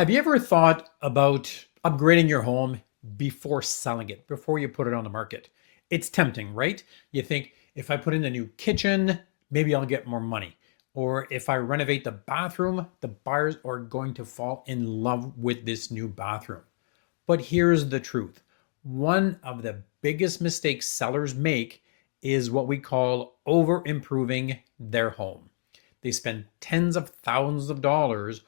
Have you ever thought about upgrading your home before selling it, before you put it on the market? It's tempting, right? You think if I put in a new kitchen, maybe I'll get more money. Or if I renovate the bathroom, the buyers are going to fall in love with this new bathroom. But here's the truth. One of the biggest mistakes sellers make is what we call over improving their home. They spend tens of thousands of dollars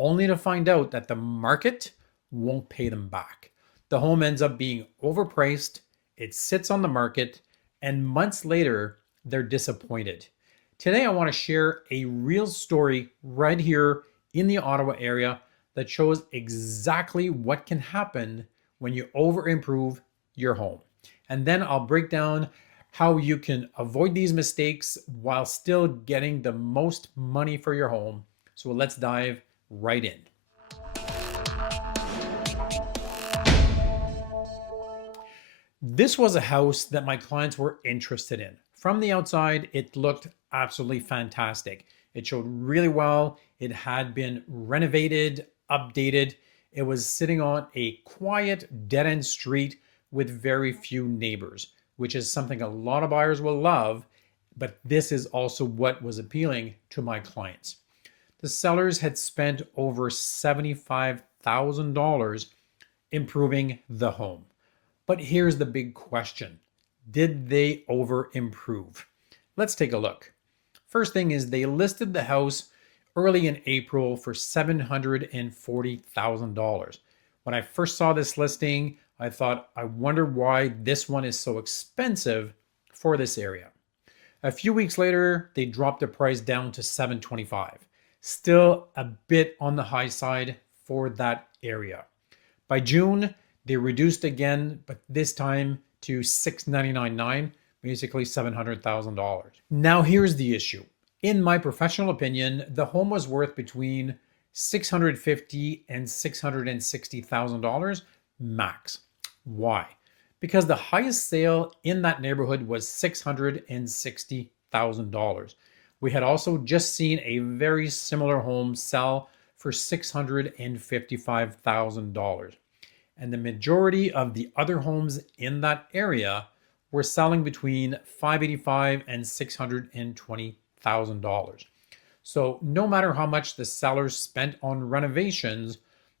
only to find out that the market won't pay them back. The home ends up being overpriced, it sits on the market, and months later, they're disappointed. Today, I want to share a real story right here in the Ottawa area that shows exactly what can happen when you over improve your home. And then I'll break down how you can avoid these mistakes while still getting the most money for your home. So let's dive right in. This was a house that my clients were interested in. From the outside, it looked absolutely fantastic. It showed really well. It had been renovated, updated. It was sitting on a quiet, dead end street with very few neighbors, which is something a lot of buyers will love. But this is also what was appealing to my clients. The sellers had spent over $75,000 improving the home. But here's the big question. Did they over improve? Let's take a look. First thing is they listed the house early in April for $740,000. When I first saw this listing, I thought, I wonder why this one is so expensive for this area. A few weeks later, they dropped the price down to $725. Still a bit on the high side for that area. By June, they reduced again, but this time to $699,900, basically $700,000. Now here's the issue. In my professional opinion, the home was worth between $650,000 and $660,000 max. Why? Because the highest sale in that neighborhood was $660,000. We had also just seen a very similar home sell for $655,000. And the majority of the other homes in that area were selling between $585,000 and $620,000. So no matter how much the sellers spent on renovations,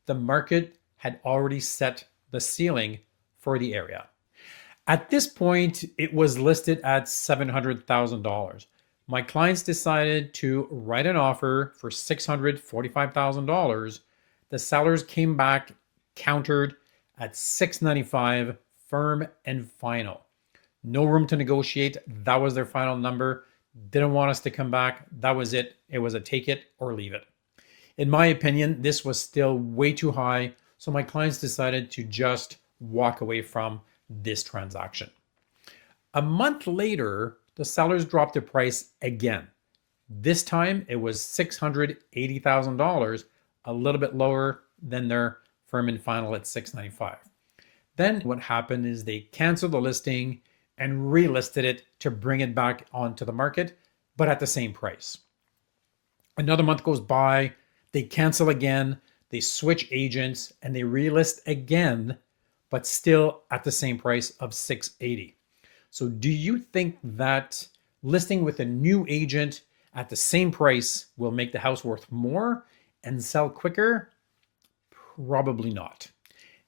the market had already set the ceiling for the area. At this point, it was listed at $700,000. My clients decided to write an offer for $645,000. The sellers came back, countered at $695, firm and final. No room to negotiate. That was their final number. Didn't want us to come back. That was it. It was a take it or leave it. In my opinion, this was still way too high. So my clients decided to just walk away from this transaction. A month later, the sellers dropped the price again. This time it was $680,000, a little bit lower than their firm and final at $695. Then what happened is they canceled the listing and relisted it to bring it back onto the market, but at the same price. Another month goes by, they cancel again, they switch agents, and they relist again, but still at the same price of $680. So do you think that listing with a new agent at the same price will make the house worth more and sell quicker? Probably not.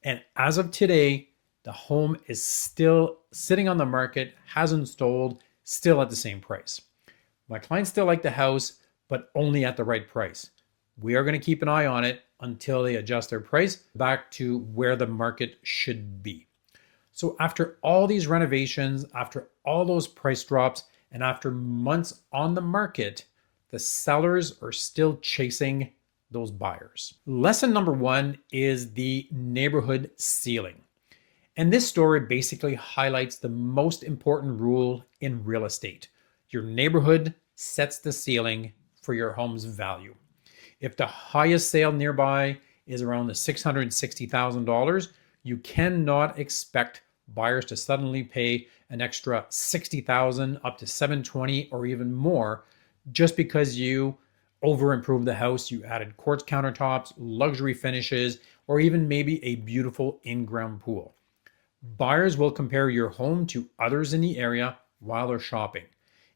And as of today, the home is still sitting on the market, hasn't sold, still at the same price. My clients still like the house, but only at the right price. We are going to keep an eye on it until they adjust their price back to where the market should be. So after all these renovations, after all those price drops, and after months on the market, the sellers are still chasing those buyers. Lesson number one is the neighborhood ceiling. And this story basically highlights the most important rule in real estate. Your neighborhood sets the ceiling for your home's value. If the highest sale nearby is around the $660,000, you cannot expect buyers to suddenly pay an extra $60,000 up to $720 or even more just because you over improved the house. You added quartz countertops, luxury finishes, or even maybe a beautiful in-ground pool. Buyers will compare your home to others in the area while they're shopping.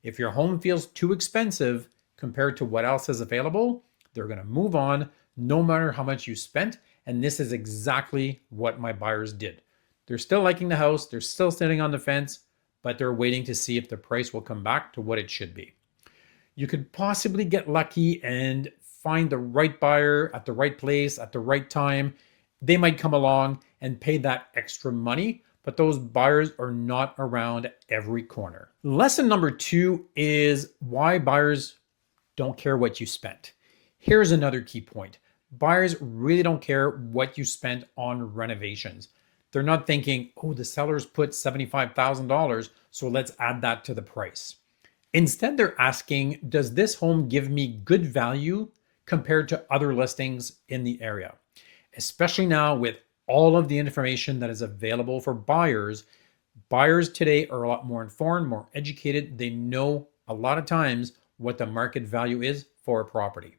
If your home feels too expensive compared to what else is available, they're going to move on no matter how much you spent. And this is exactly what my buyers did. They're still liking the house, they're still sitting on the fence, but they're waiting to see if the price will come back to what it should be. You could possibly get lucky and find the right buyer at the right place at the right time. They might come along and pay that extra money, but those buyers are not around every corner. Lesson number 2 is why buyers don't care what you spent. Here's another key point. Buyers really don't care what you spent on renovations. They're not thinking, oh, the sellers put $75,000, so let's add that to the price. Instead, they're asking, does this home give me good value compared to other listings in the area? Especially now with all of the information that is available for buyers, buyers today are a lot more informed, more educated. They know a lot of times what the market value is for a property.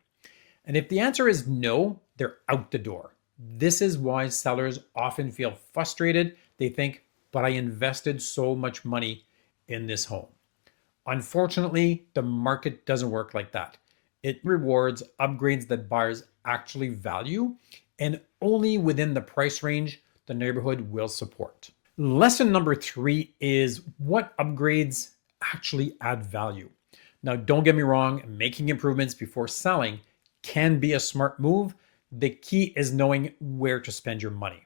And if the answer is no, they're out the door. This is why sellers often feel frustrated. They think, but I invested so much money in this home. Unfortunately, the market doesn't work like that. It rewards upgrades that buyers actually value, and only within the price range the neighborhood will support. Lesson number 3 is what upgrades actually add value. Now, don't get me wrong, making improvements before selling can be a smart move. The key is knowing where to spend your money.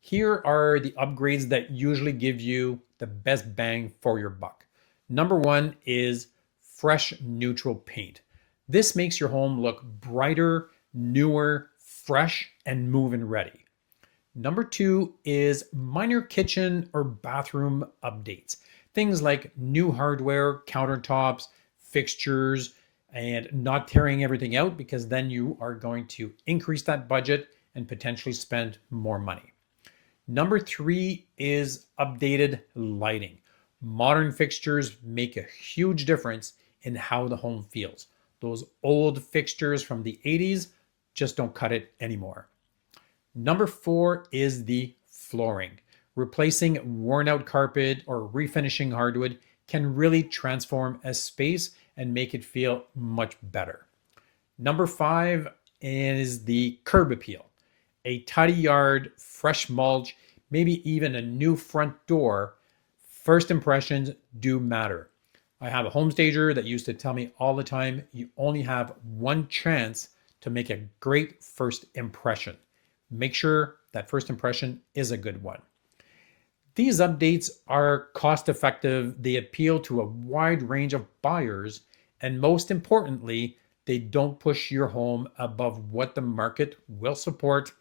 Here are the upgrades that usually give you the best bang for your buck. Number 1 is fresh neutral paint. This makes your home look brighter, newer, fresh, and move-in ready. Number 2 is minor kitchen or bathroom updates. Things like new hardware, countertops, fixtures, and not tearing everything out, because then you are going to increase that budget and potentially spend more money. Number 3 is updated lighting. Modern fixtures make a huge difference in how the home feels. Those old fixtures from the 80s just don't cut it anymore. Number 4 is the flooring. Replacing worn out carpet or refinishing hardwood can really transform a space and make it feel much better. Number 5 is the curb appeal. A tidy yard, fresh mulch, maybe even a new front door. First impressions do matter. I have a home stager that used to tell me all the time, you only have one chance to make a great first impression. Make sure that first impression is a good one. These updates are cost effective, they appeal to a wide range of buyers, and most importantly, they don't push your home above what the market will support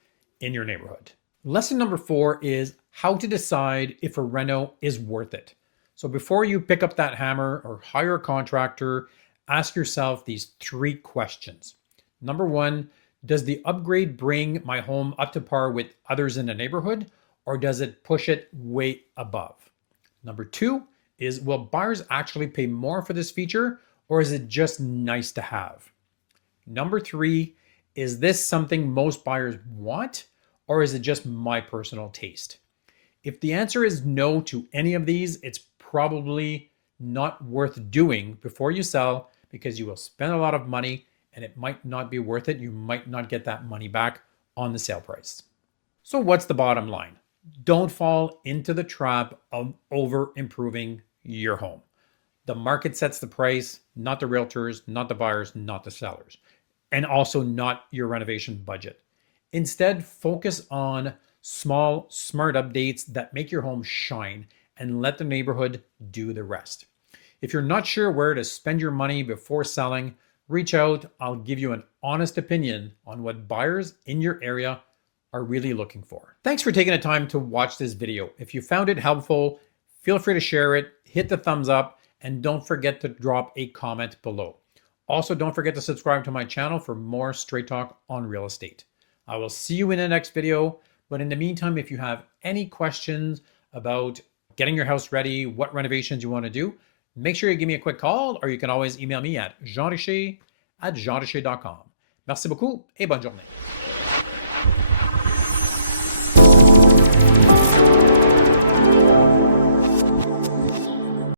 in your neighborhood. Lesson number 4 is how to decide if a reno is worth it. So before you pick up that hammer or hire a contractor, ask yourself these 3 questions. Number 1, does the upgrade bring my home up to par with others in the neighborhood, or does it push it way above? Number 2 is, will buyers actually pay more for this feature, or is it just nice to have? Number 3, is this something most buyers want, or is it just my personal taste? If the answer is no to any of these, it's probably not worth doing before you sell, because you will spend a lot of money and it might not be worth it. You might not get that money back on the sale price. So what's the bottom line? Don't fall into the trap of over improving your home. The market sets the price, not the realtors, not the buyers, not the sellers, and also not your renovation budget. Instead, focus on small, smart updates that make your home shine and let the neighborhood do the rest. If you're not sure where to spend your money before selling, reach out. I'll give you an honest opinion on what buyers in your area are really looking for. Thanks for taking the time to watch this video. If you found it helpful, feel free to share it, hit the thumbs up, and don't forget to drop a comment below. Also, don't forget to subscribe to my channel for more straight talk on real estate. I will see you in the next video, but in the meantime, if you have any questions about getting your house ready, what renovations you want to do, make sure you give me a quick call, or you can always email me at jeanricher jeanricher.com. Merci beaucoup et bonne journée.